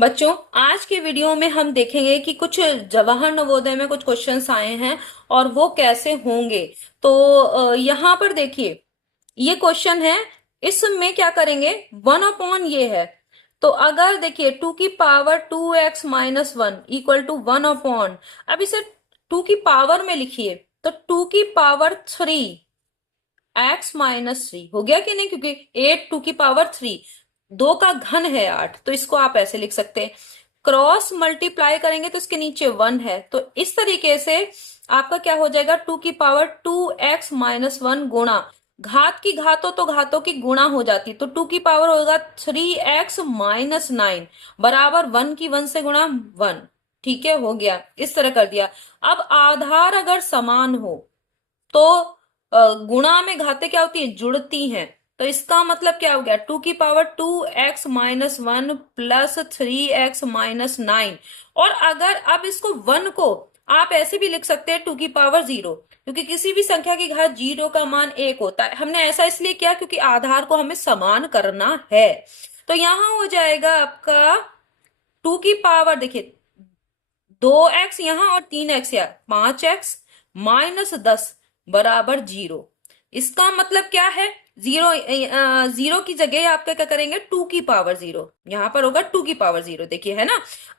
बच्चों, आज के वीडियो में हम देखेंगे कि कुछ जवाहर नवोदय में कुछ क्वेश्चंस आए हैं और वो कैसे होंगे। तो यहाँ पर देखिए, ये क्वेश्चन है। इसमें क्या करेंगे, 1 अपॉन ये है। तो अगर देखिए 2 की power 2x - 1 equal to 1 upon, अब इसे 2 की पावर में लिखिए तो 2 की पावर 3 x - 3 हो गया कि नहीं, क्योंकि 8 2 की पावर 3, 2 का घन है 8, तो इसको आप ऐसे लिख सकते हैं। क्रॉस मल्टीप्लाई करेंगे तो इसके नीचे 1 है, तो इस तरीके से आपका क्या हो जाएगा, 2 की पावर 2x - 1 गुणा घात की घातों तो घातों की गुणा हो जाती, तो 2 की पावर होगा 3x - 9 बराबर 1 की 1 से गुणा 1। ठीक है, हो गया, इस तरह कर दिया। अब आधार अगर समान हो तो गुणा में घातें क्या होती है, जुड़ती हैं। तो इसका मतलब क्या हो गया, 2 की पावर 2x - 1 प्लस 3x - 9। और अगर अब इसको 1 को आप ऐसे भी लिख सकते हैं 2 की पावर 0, क्योंकि किसी भी संख्या की घात 0 का मान 1 होता है। हमने ऐसा इसलिए किया क्योंकि आधार को हमें समान करना है। तो यहां हो जाएगा आपका 2 की पावर, देखिए 2x यहां और 3x यहाँ, 5x - 10 बराबर 0। इसका मतलब क्या है, जीरो, जीरो की जगह आपका क्या करेंगे, 2 की पावर 0, यहां पर होगा 2 की पावर 0, देखिए है ना।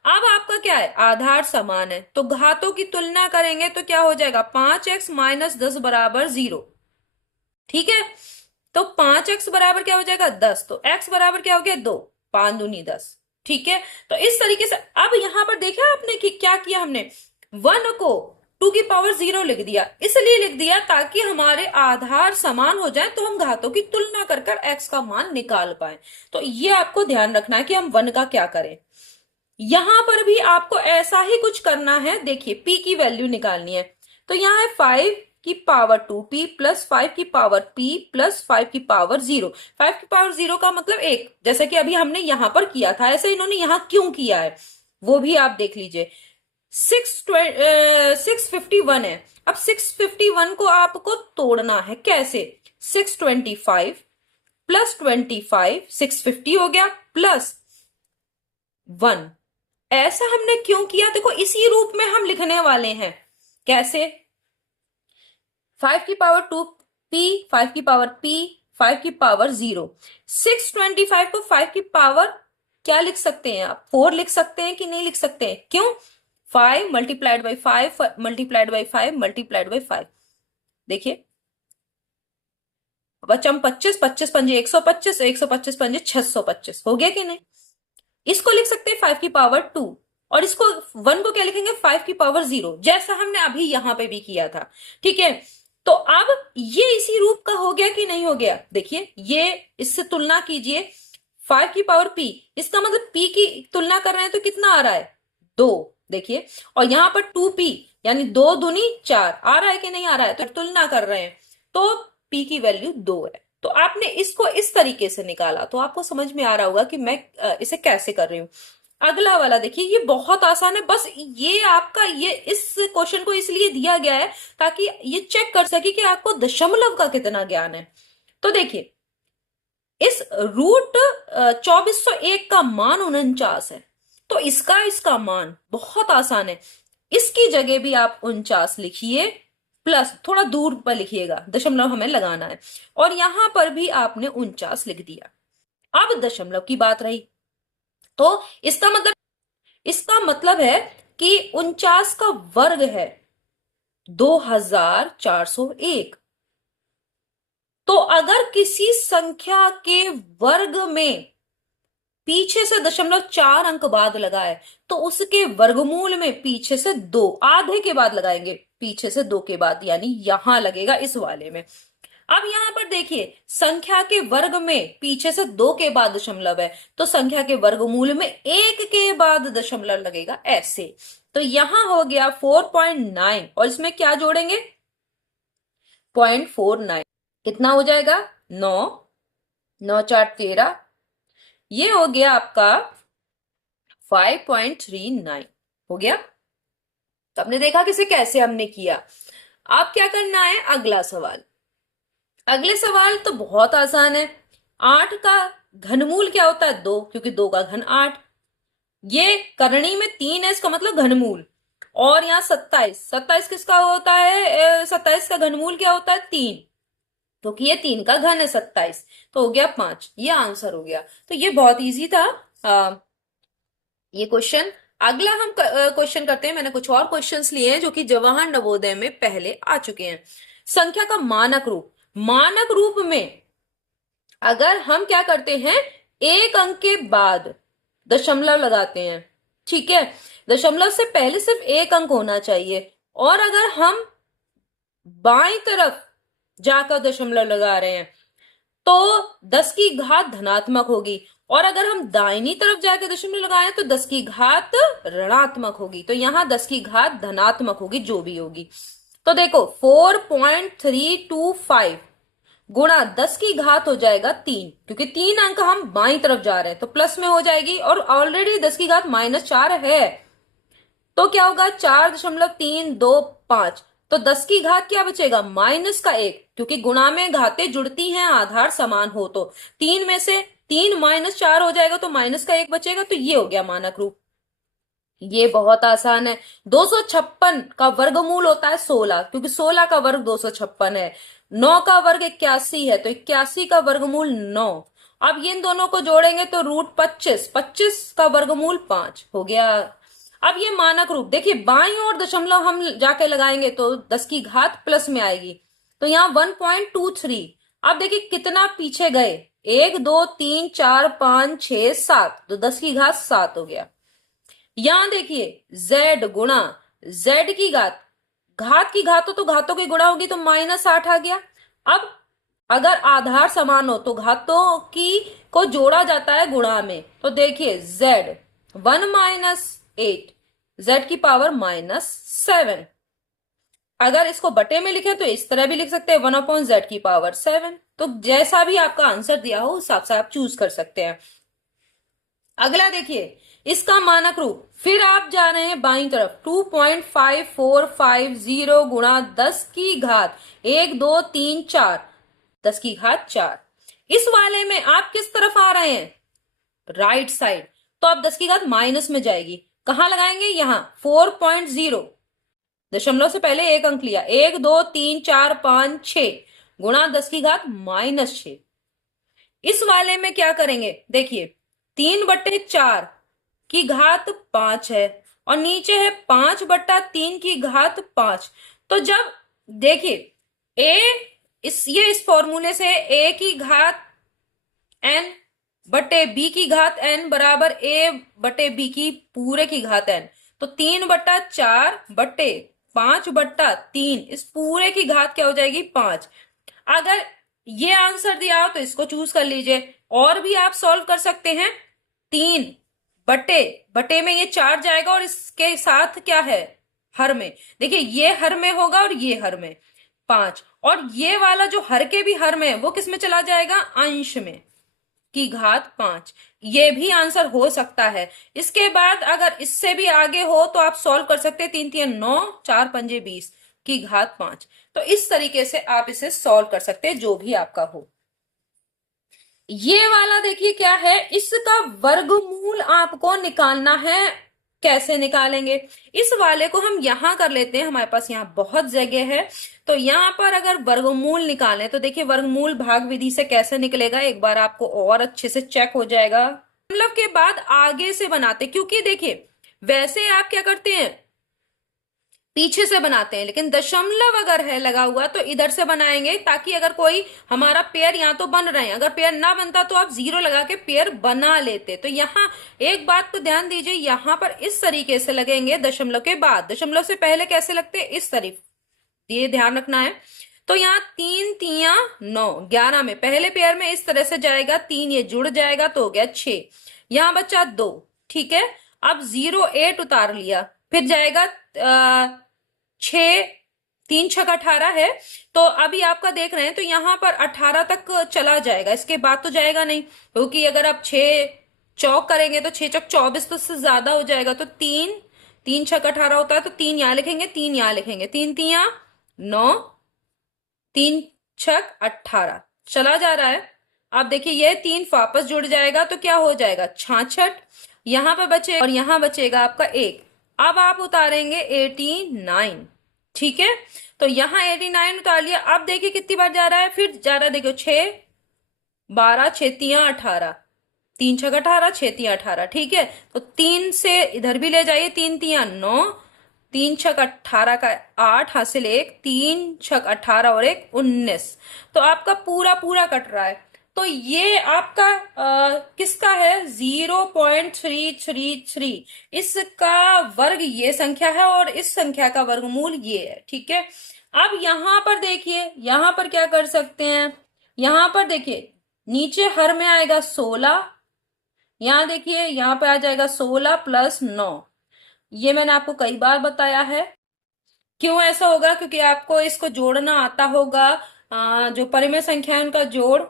अब आपका क्या है, आधार समान है तो घातों की तुलना करेंगे तो क्या हो जाएगा, 5x - 10 बराबर 0। ठीक है, तो 5x बराबर क्या हो जाएगा, 10, तो x बराबर क्या हो गया, 2, 5 दूनी 10। ठीक है, तो इस तरीके से अब यहां पर देखा आपने कि क्या किया हमने, 1 को 2 की पावर 0 लिख दिया, इसलिए लिख दिया ताकि हमारे आधार समान हो जाए तो हम घातों की तुलना कर कर x का मान निकाल पाए। तो ये आपको ध्यान रखना है कि हम 1 का क्या करें। यहां पर भी आपको ऐसा ही कुछ करना है, देखिए p की वैल्यू निकालनी है। तो यहाँ है 5 की पावर 2p प्लस 5 की पावर p प्लस 5 की पावर 0। 5 की पावर 0 का मतलब 1, जैसे कि अभी हमने यहां पर किया था, ऐसे इन्होंने यहां क्यों किया है वो भी आप देख लीजिए। 651 है। अब 651 को आपको तोड़ना है, कैसे, 625 प्लस 25, 650 हो गया, प्लस 1। ऐसा हमने क्यों किया, देखो इसी रूप में हम लिखने वाले हैं। कैसे, 5 की पावर 2p, 5 की पावर p, 5 की पावर 0। 625 को 5 की पावर क्या लिख सकते हैं आप, 4 लिख सकते हैं कि नहीं लिख सकते हैं, क्यों, 5 × 5 × 5 × 5 देखिए, बचम 25, 25 पंजे 125, 125 पंजे 625, हो गया कि नहीं। इसको लिख सकते हैं 5 की पावर 2, और इसको 1 को क्या लिखेंगे, 5 की पावर 0, जैसा हमने अभी यहां पे भी किया था। ठीक है, तो अब ये इसी रूप का हो गया कि नहीं हो गया, देखिए ये, इससे तुलना कीजिए, 5 की पावर p, इसका मतलब p की तुलना कर रहे हैं तो कितना आ रहा है, 2, देखिए। और यहां पर 2p यानी 2 दूनी 4 आ रहा है कि नहीं आ रहा है, तो तुलना कर रहे हैं तो p की वैल्यू 2 है। तो आपने इसको इस तरीके से निकाला तो आपको समझ में आ रहा होगा कि मैं इसे कैसे कर रही हूं। अगला वाला देखिए, ये बहुत आसान है, बस ये आपका, ये इस क्वेश्चन को इसलिए दिया गया है ताकि ये चेक कर सके कि आपको दशमलव का कितना ज्ञान है। तो देखिए, इस रूट 2401 का मान 49 है, तो इसका मान बहुत आसान है। इसकी जगह भी आप 49 लिखिए, प्लस थोड़ा दूर पर लिखिएगा, दशमलव हमें लगाना है, और यहां पर भी आपने 49 लिख दिया। अब दशमलव की बात रही, तो इसका मतलब है कि 49 का वर्ग है 2401। तो अगर किसी संख्या के वर्ग में पीछे से 0.4 अंक बाद लगाए तो उसके वर्गमूल में पीछे से 2, आधे के बाद लगाएंगे, पीछे से 2 के बाद, यानी यहां लगेगा इस वाले में। अब यहां पर देखिए, संख्या के वर्ग में पीछे से 2 के बाद दशमलव है, तो संख्या के वर्गमूल में 1 के बाद दशमलव लगेगा, ऐसे। तो यहां हो गया 4.9, और इसमें क्या जोड़ेंगे, 0.49, कितना हो जाएगा, 9, 9×4 = 13, ये हो गया आपका 5.39 हो गया। तो आपने देखा किसे कैसे हमने किया। अब क्या करना है, अगला सवाल। अगले सवाल तो बहुत आसान है। 8 का घनमूल क्या होता है, 2, क्योंकि 2 का घन 8। ये करणी में 3 है, इसका मतलब घनमूल। और यहाँ 27, 27 किसका होता है? 27 का घनमूल क्या होता है? 3, क्योंकि ये 3 का घन है 27, तो हो गया 5। ये आंसर हो गया। तो ये बहुत इजी था ये क्वेश्चन। अगला हम क्वेश्चन करते हैं। मैंने कुछ और क्वेश्चंस लिए हैं जो कि जवाहर नवोदय में पहले आ चुके हैं। संख्या का मानक रूप। मानक रूप में अगर हम क्या करते हैं, एक अंक के बाद दशमलव लगाते हैं, ठीक है। दशमलव से पहले सिर्फ एक अंक होना चाहिए, और अगर हम बाईं तरफ जाकर दशमलव लगा रहे हैं तो 10 की घात धनात्मक होगी, और अगर हम दाहिनी तरफ जाकर दशमलव लगाएं तो 10 की घात ऋणात्मक होगी। तो यहां 10 की घात धनात्मक होगी जो भी होगी। तो देखो 4.325 गुणा 10 की घात हो जाएगा 3, क्योंकि 3 अंक हम बाईं तरफ जा रहे हैं तो प्लस में हो जाएगी, और ऑलरेडी 10 की घात -4 है, तो क्या होगा? 4.325। तो 10 की घात क्या बचेगा? माइनस का 1, क्योंकि गुणा में घातें जुड़ती हैं आधार समान हो तो। 3 में से 3 -4 हो जाएगा तो माइनस का 1 बचेगा, तो ये हो गया मानक रूप। ये बहुत आसान है। 256 का वर्गमूल होता है 16, क्योंकि 16 का वर्ग 256 है। 9 का वर्ग 81 है, तो 81 का वर्गमूल 9। अब इन दोनों को जोड़ेंगे तो √25, 25 का वर्गमूल 5 हो गया। अब ये मानक रूप देखिए, बाईं ओर दशमलव हम जाके लगाएंगे तो 10 की घात प्लस में आएगी, तो यहाँ 1.23। अब देखिए कितना पीछे गए, 1 2 3 4 5 6 7, तो 10 की घात 7 हो गया। यहां देखिए z गुणा z की घात, घात की घातों तो घातों की गुणा होगी, तो -8 आ गया। अब अगर आधार समान हो तो घातों की को जोड़ा जाता है गुणा में, तो देखिए z 1 - 8, z की पावर -7। अगर इसको बटे में लिखे तो इस तरह भी लिख सकते हैं, 1/z की पावर 7। तो जैसा भी आपका आंसर दिया हो उस हिसाब से आप चूज कर सकते हैं। अगला देखिए, इसका मानक रूप, फिर आप जा रहे हैं बाईं तरफ, 2.5450 गुणा 10 की घात 1 2 3 4, 10 की घात 4। इस वाले में आप किस तरफ आ रहे हैं? राइट साइड, तो अब 10 की घात माइनस में जाएगी। कहां लगाएंगे? यहां 4.0, दशमलव से पहले एक अंक लिया, 1 2 3 4 5 6 गुणा 10 की घात -6। इस वाले में क्या करेंगे? देखिए 3/4 की घात 5 है, और नीचे है 5/3 की घात 5। तो जब देखिए a, इस फॉर्मूले से a की घात n बटे b की घात n बराबर a बटे b की पूरे की घात n, तो 3/4/5/3 इस पूरे की घात क्या हो जाएगी? 5। अगर ये आंसर दिया हो तो इसको चूज कर लीजिए, और भी आप सॉल्व कर सकते हैं। 3 बटे बटे में ये 4 जाएगा, और इसके साथ क्या है? हर में। देखिए ये हर में होगा और ये हर में 5, और ये वाला जो हर के भी हर में है वो किस में चला जाएगा? अंश में, की घात 5। ये भी आंसर हो सकता है। इसके बाद अगर इससे भी आगे हो तो आप सॉल्व कर सकते हैं, 3 3 9 4 5 20 की घात 5। तो इस तरीके से आप इसे सॉल्व कर सकते हैं जो भी आपका हो। ये वाला देखिए क्या है, इसका वर्गमूल आपको निकालना है। कैसे निकालेंगे? इस वाले को हम यहां कर लेते हैं, हमारे पास यहाँ बहुत जगह है। तो यहाँ पर अगर वर्गमूल निकालें तो देखिए वर्गमूल भाग विधि से कैसे निकलेगा, एक बार आपको और अच्छे से चेक हो जाएगा। मतलब के बाद आगे से बनाते, क्योंकि देखिए वैसे आप क्या करते हैं, पीछे से बनाते हैं, लेकिन दशमलव अगर है लगा हुआ तो इधर से बनाएंगे, ताकि अगर कोई हमारा पेयर यहाँ तो बन रहे हैं, अगर पेयर ना बनता तो आप 0 लगा के पेयर बना लेते। तो यहाँ एक बात को ध्यान दीजिए, यहाँ पर इस तरीके से लगेंगे दशमलव के बाद, दशमलव से पहले कैसे लगते हैं? इस तरीफ, ये ध्यान रखना है। तो यहाँ 3 3 9, 11 में पहले पेयर में इस तरह से जाएगा, 3 ये जुड़ जाएगा तो हो गया 6, यहाँ बचा 2, ठीक है। अब 0 8 उतार लिया, फिर जाएगा 6, 3 6 18 है, तो अभी आपका देख रहे हैं तो यहाँ पर 18 तक चला जाएगा, इसके बाद तो जाएगा नहीं, क्योंकि अगर आप 6 चौक करेंगे तो 6 चौक 24, तो उससे ज्यादा हो जाएगा। तो 3 3 6 18 होता है, तो 3 यहां लिखेंगे, 3 यहां लिखेंगे, 3 3 9, 3 6 18 चला जा रहा है। अब देखिए ये 3 वापस जुड़ जाएगा तो क्या हो जाएगा? 66। यहाँ पे बचे और यहाँ बचेगा आपका 1। अब आप उतारेंगे 89। ठीक है, तो यहाँ 89 उतार लिया। अब देखिए कितनी बार जा रहा है, फिर जा रहा है, देखो 6 12 6 तियां 18, 3 छक 18, 6 तियां 18। ठीक है, तो 3 से इधर भी ले जाइए, 3 तियां 9, 3 छक 18 का 8, हासिल 1, 3 छक 18 और 1 19। तो आपका पूरा पूरा कट रहा है। तो ये आपका किसका है, 0.333। इसका वर्ग ये संख्या है और इस संख्या का वर्गमूल ये है। ठीक है, अब यहां पर देखिए, यहां पर क्या कर सकते हैं, यहां पर देखिए नीचे हर में आएगा 16, यहां देखिए यहां पे आ जाएगा 16 प्लस 9। ये मैंने आपको कई बार बताया है। क्यों ऐसा होगा, क्योंकि आपको इसको जोड़ना आता होगा। जो परिमेय संख्या है उनका जोड़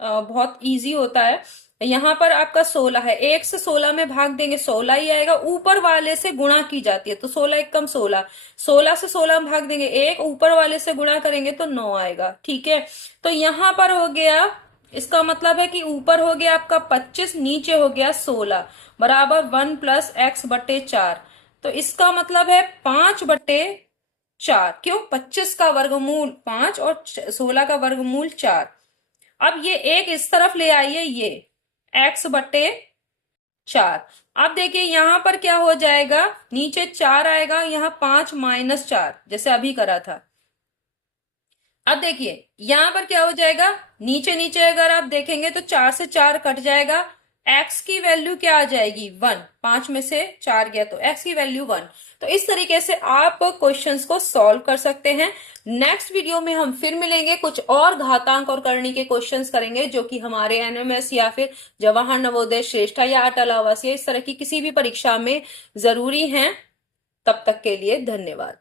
बहुत इजी होता है। यहाँ पर आपका 16 है, 1 से 16 में भाग देंगे 16 ही आएगा, ऊपर वाले से गुणा की जाती है तो 16 एक कम 16, 16 से 16 में भाग देंगे 1, ऊपर वाले से गुणा करेंगे तो 9 आएगा। ठीक है, तो यहाँ पर हो गया, इसका मतलब है कि ऊपर हो गया आपका 25, नीचे हो गया 16, बराबर 1 प्लस एक्स बटे 4। तो इसका मतलब है 5 बटे 4। क्यों, 25 का वर्गमूल 5 और 16 का वर्गमूल 4। अब ये एक इस तरफ ले आइए, ये x बटे 4। अब देखिए यहां पर क्या हो जाएगा, नीचे 4 आएगा, यहाँ 5 माइनस 4 जैसे अभी करा था। अब देखिए यहां पर क्या हो जाएगा, नीचे नीचे अगर आप देखेंगे तो 4 से 4 कट जाएगा, x की वैल्यू क्या आ जाएगी 1, 5 में से 4 गया तो x की वैल्यू 1। तो इस तरीके से आप क्वेश्चंस को सॉल्व कर सकते हैं। नेक्स्ट वीडियो में हम फिर मिलेंगे, कुछ और घातांक और करनी के क्वेश्चंस करेंगे जो कि हमारे एनएमएस या फिर जवाहर नवोदय श्रेष्ठा या अटल आवासीय इस तरह की किसी भी परीक्षा में जरूरी हैं। तब तक के लिए धन्यवाद।